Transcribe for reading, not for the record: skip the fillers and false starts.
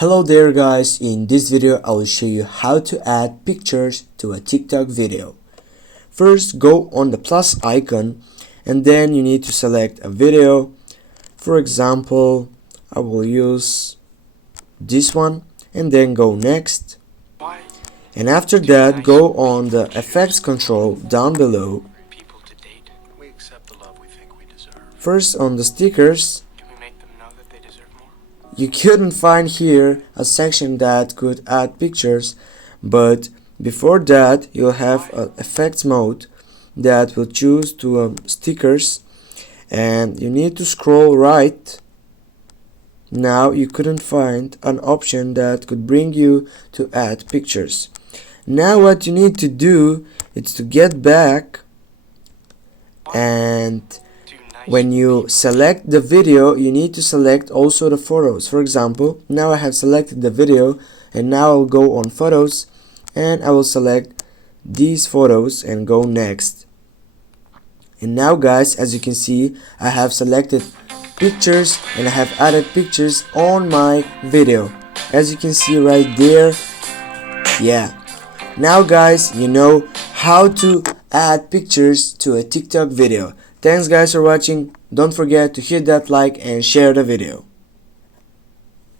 Hello there guys, in this video I will show you how to add pictures to a TikTok video. First, go on the plus icon and then you need to select a video. For example, I will use this one and then go next. And after that, go on the effects control down below. First on the stickers. You couldn't find here a section that could add pictures, but before that you'll have an effects mode that will choose to stickers, and you need to scroll right. Now you couldn't find an option that could bring you to add pictures. Now what you need to do is to get back, and when you select the video, you need to select also the photos. For example, now I have selected the video and now I'll go on photos and I will select these photos and go next. And now guys, as you can see, I have selected pictures and I have added pictures on my video. As you can see right there, yeah. Now guys, you know how to add pictures to a TikTok video. Thanks guys for watching. Don't forget to hit that like and share the video.